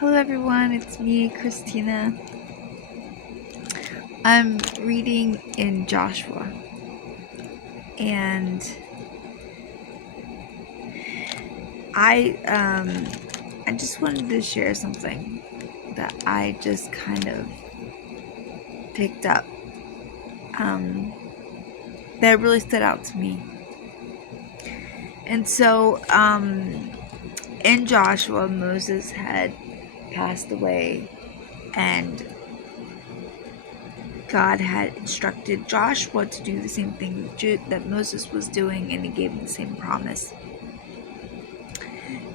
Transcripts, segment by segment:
Hello everyone, it's me, Christina. I'm reading in Joshua, and I just wanted to share something that I just kind of picked up that really stood out to me. And so in Joshua, Moses had passed away, and God had instructed Joshua to do the same thing that Moses was doing, and he gave him the same promise.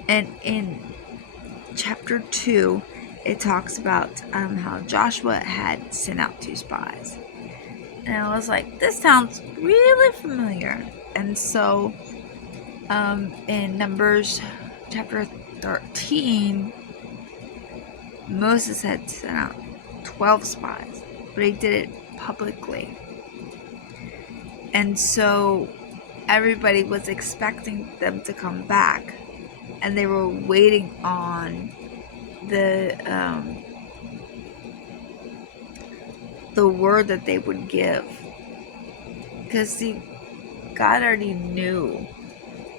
And in chapter 2, it talks about how Joshua had sent out 2 spies. And I was like, this sounds really familiar. And so in Numbers chapter 13, Moses had sent out 12 spies, but he did it publicly. And so everybody was expecting them to come back, and they were waiting on the word that they would give. Because see, God already knew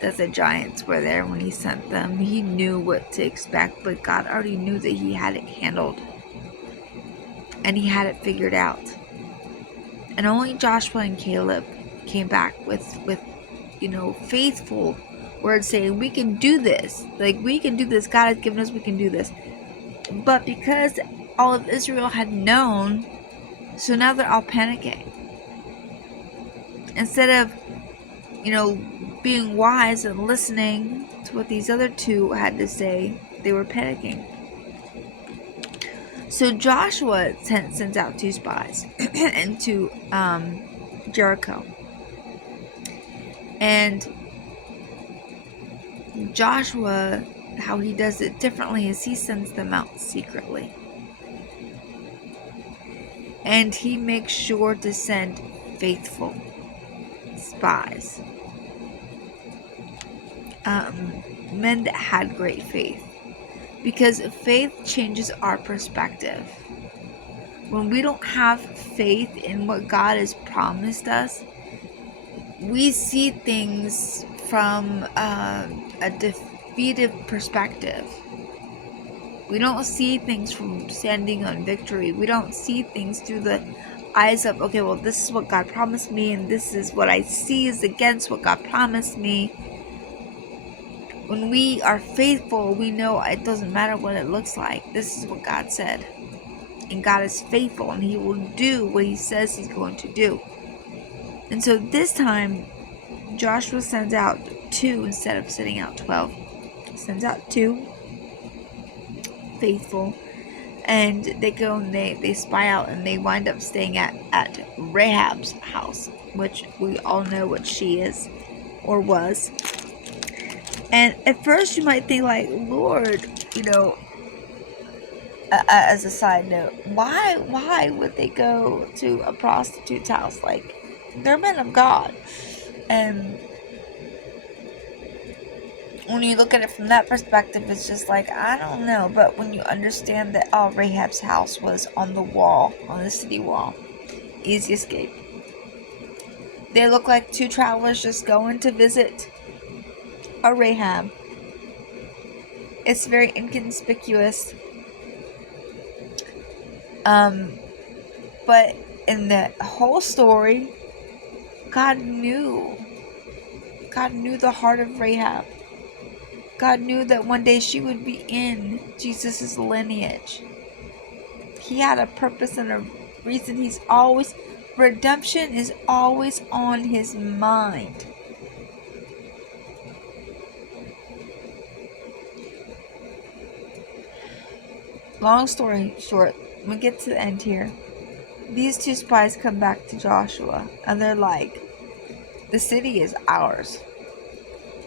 that the giants were there when he sent them. He knew what to expect, but God already knew that he had it handled. And he had it figured out. And only Joshua and Caleb came back with faithful words saying, we can do this. Like, we can do this. God has given us, we can do this. But because all of Israel had known, so now they're all panicking. Instead of, being wise and listening to what these other 2 had to say, they were panicking. So Joshua sends out 2 spies into Jericho. And Joshua, how he does it differently is he sends them out secretly. And he makes sure to send faithful spies. Men that had great faith. Because faith changes our perspective. When we don't have faith in what God has promised us, we see things from a defeated perspective. We don't see things from standing on victory. We don't see things through the eyes of, okay, well, this is what God promised me, and this is what I see is against what God promised me. When we are faithful, we know it doesn't matter what it looks like. This is what God said. And God is faithful, and he will do what he says he's going to do. And so this time, Joshua sends out 2 instead of sending out 12. He sends out 2 faithful, and they go and they spy out, and they wind up staying at Rahab's house, which we all know what she is or was. And at first you might think like, Lord, as a side note, why would they go to a prostitute's house? Like, they're men of God. And when you look at it from that perspective, it's just like, I don't know. But when you understand that Rahab's house was on the wall, on the city wall, easy escape. They look like 2 travelers just going to visit a Rahab. It's very inconspicuous. But in the whole story, God knew the heart of Rahab. God knew that one day she would be in Jesus' lineage. He had a purpose and a reason. Redemption is always on his mind. Long story short, we get to the end here. These 2 spies come back to Joshua, and they're like, the city is ours.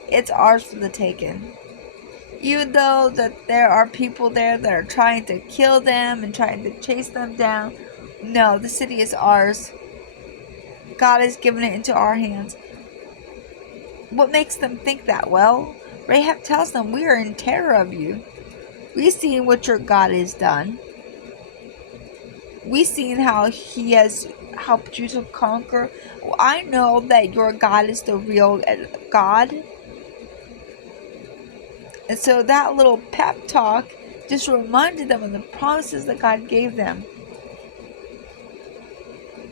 It's ours for the taking. Even though that there are people there that are trying to kill them and trying to chase them down, no, the city is ours. God has given it into our hands. What makes them think that? Well, Rahab tells them, we are in terror of you. We've seen what your God has done. We've seen how he has helped you to conquer. Well, I know that your God is the real God. And so that little pep talk just reminded them of the promises that God gave them.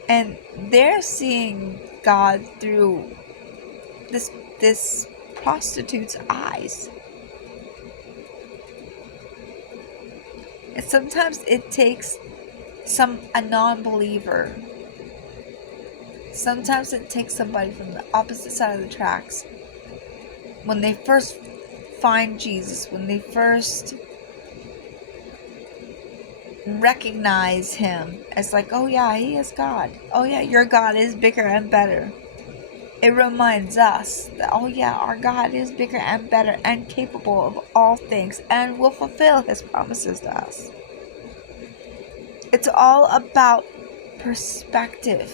And they're seeing God through this prostitute's eyes. And sometimes it takes a non-believer. Sometimes it takes somebody from the opposite side of the tracks. When they first find Jesus, when they first recognize him as like, oh yeah, he is God. Oh yeah, your God is bigger and better. It reminds us that, oh yeah, our God is bigger and better and capable of all things and will fulfill his promises to us. It's all about perspective.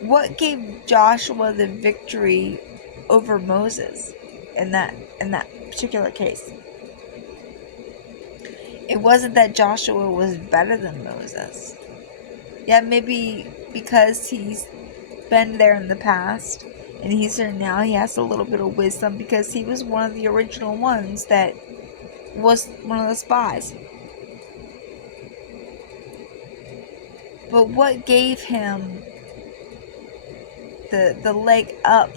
What gave Joshua the victory over Moses in that particular case? It wasn't that Joshua was better than Moses. Yeah, maybe because he's been there in the past and he's there now, he has a little bit of wisdom because he was one of the original ones that was one of the spies. But what gave him the leg up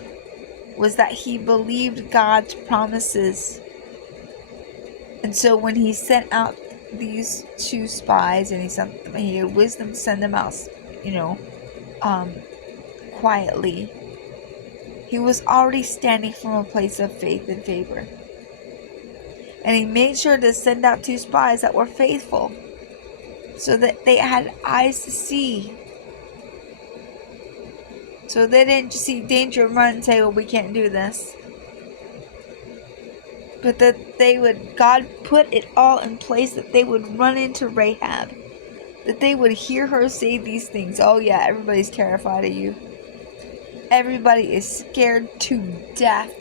was that he believed God's promises. And so when he sent out these two spies and he had wisdom to send them out, quietly, he was already standing from a place of faith and favor. And he made sure to send out two spies that were faithful so that they had eyes to see. So they didn't just see danger and run and say, well, we can't do this. But that God put it all in place that they would run into Rahab. That they would hear her say these things. Oh yeah, everybody's terrified of you. Everybody is scared to death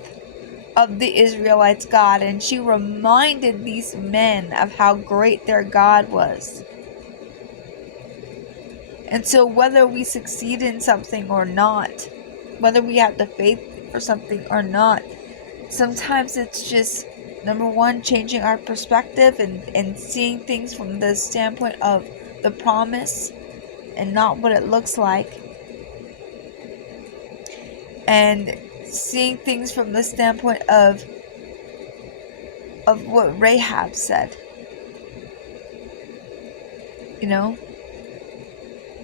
of the Israelites' God. And she reminded these men of how great their God was. And so whether we succeed in something or not, whether we have the faith for something or not, sometimes it's just, number one, changing our perspective and seeing things from the standpoint of the promise and not what it looks like. And seeing things from the standpoint of what Rahab said.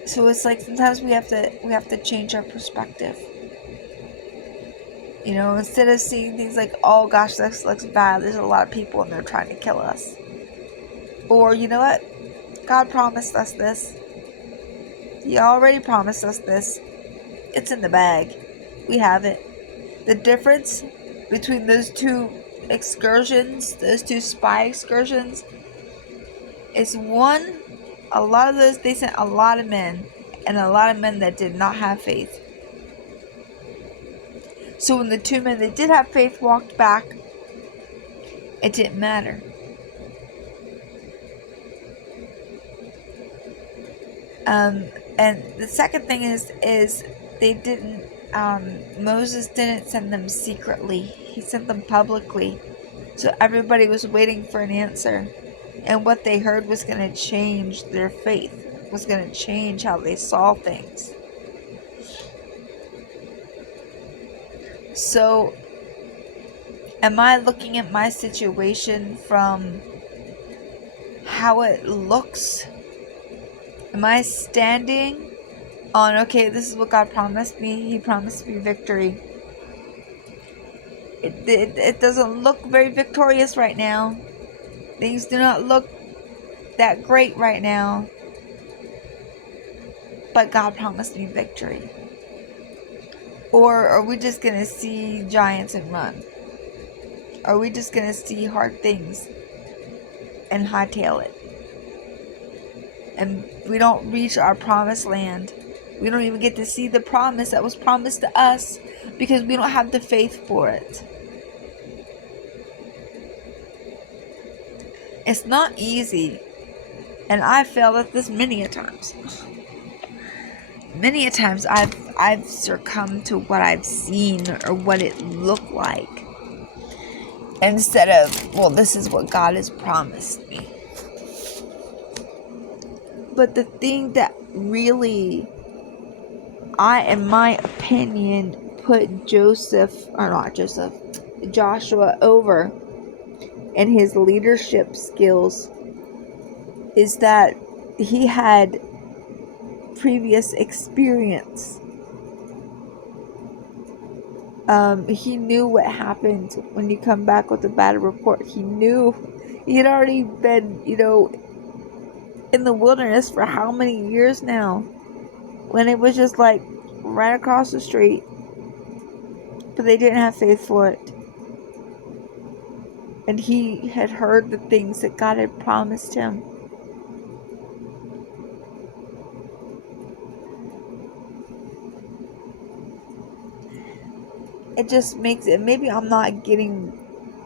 So it's like sometimes we have to change our perspective. Instead of seeing things like, oh gosh, this looks bad, there's a lot of people and they're trying to kill us. Or, you know what? God promised us this. He already promised us this. It's in the bag. We have it. The difference between those two excursions, those two spy excursions, is one, a lot of those, they sent a lot of men, and a lot of men that did not have faith. So when the two men that did have faith walked back, it didn't matter. And the second thing is they didn't, Moses didn't send them secretly. He sent them publicly. So everybody was waiting for an answer. And what they heard was going to change their faith, was going to change how they saw things. So, am I looking at my situation from how it looks? Am I standing on, okay, this is what God promised me. He promised me victory. It doesn't look very victorious right now. Things do not look that great right now. But God promised me victory. Or are we just going to see giants and run? Are we just going to see hard things and hightail it? And we don't reach our promised land. We don't even get to see the promise that was promised to us because we don't have the faith for it. It's not easy. And I failed at this many a times. Many a times I've succumbed to what I've seen or what it looked like, instead of, well, this is what God has promised me. But the thing that really, in my opinion, put Joshua over in his leadership skills is that he had previous experience. He knew what happened when you come back with a bad report. He knew he had already been, in the wilderness for how many years now, when it was just like right across the street, but they didn't have faith for it. And he had heard the things that God had promised him. It just makes it, maybe I'm not getting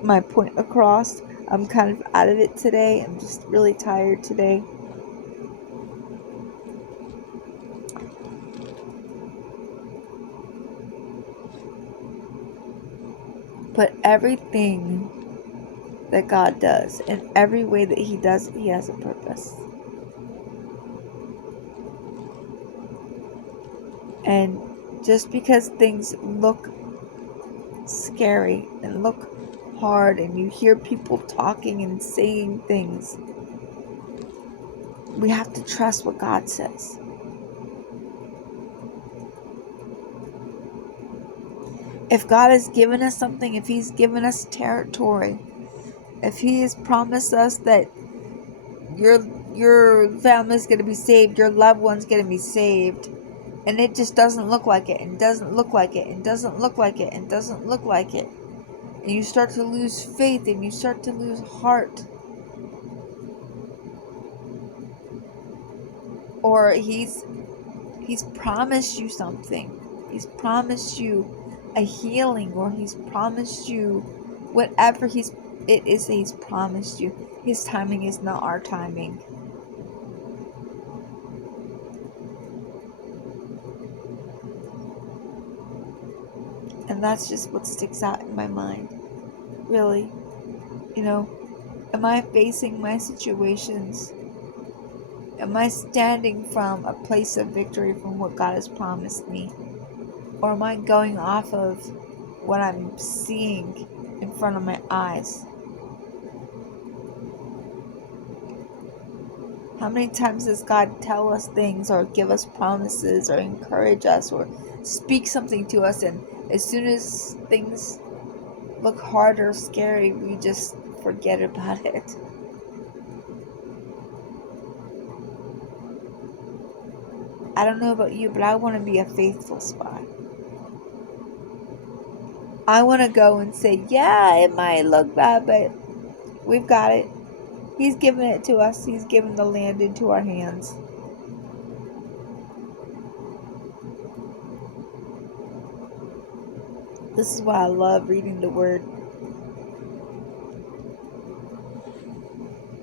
my point across. I'm kind of out of it today. I'm just really tired today. But everything that God does, in every way that he does, he has a purpose. And just because things look scary and look hard, and you hear people talking and saying things, we have to trust what God says. If God has given us something, if he's given us territory, if he has promised us that your family's going to be saved, your loved one's going to be saved, and it just doesn't look like it, and doesn't look like it, and doesn't look like it, and doesn't look like it, and you start to lose faith, and you start to lose heart, or he's promised you something, he's promised you a healing, or he's promised you whatever it is that he's promised you. His timing is not our timing. And that's just what sticks out in my mind. Really. Am I facing my situations? Am I standing from a place of victory from what God has promised me? Or am I going off of what I'm seeing in front of my eyes? How many times does God tell us things, or give us promises, or encourage us, or speak something to us, and as soon as things look hard or scary, we just forget about it? I don't know about you, but I want to be a faithful spy. I want to go and say, yeah, it might look bad, but we've got it. He's given it to us. He's given the land into our hands. This is why I love reading the Word,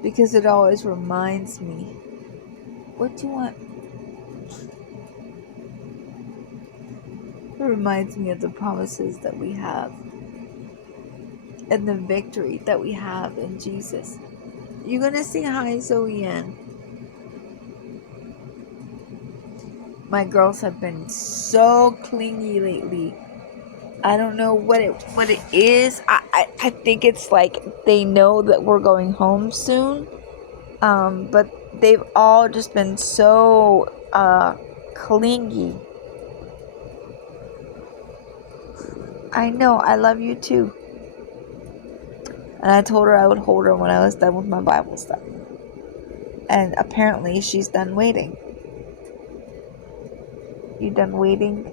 because it always reminds me, what do you want? It reminds me of the promises that we have and the victory that we have in Jesus. You're going to say hi, Zoe Ann. My girls have been so clingy lately. I don't know what it is. I think it's like they know that we're going home soon. But they've all just been so clingy. I know, I love you too. And I told her I would hold her when I was done with my Bible stuff. And apparently she's done waiting. You done waiting?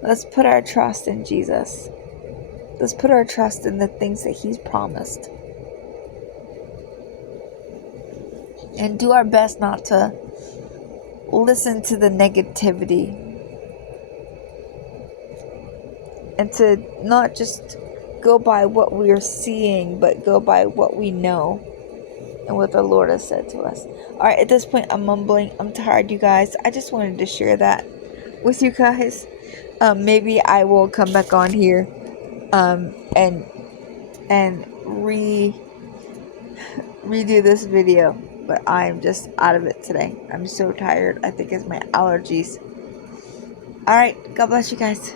Let's put our trust in Jesus. Let's put our trust in the things that he's promised. And do our best not to listen to the negativity. And to not just go by what we are seeing, but go by what we know and what the Lord has said to us. Alright, at this point, I'm mumbling. I'm tired, you guys. I just wanted to share that with you guys. Maybe I will come back on here and redo this video, but I'm just out of it today. I'm so tired. I think it's my allergies. Alright, God bless you guys.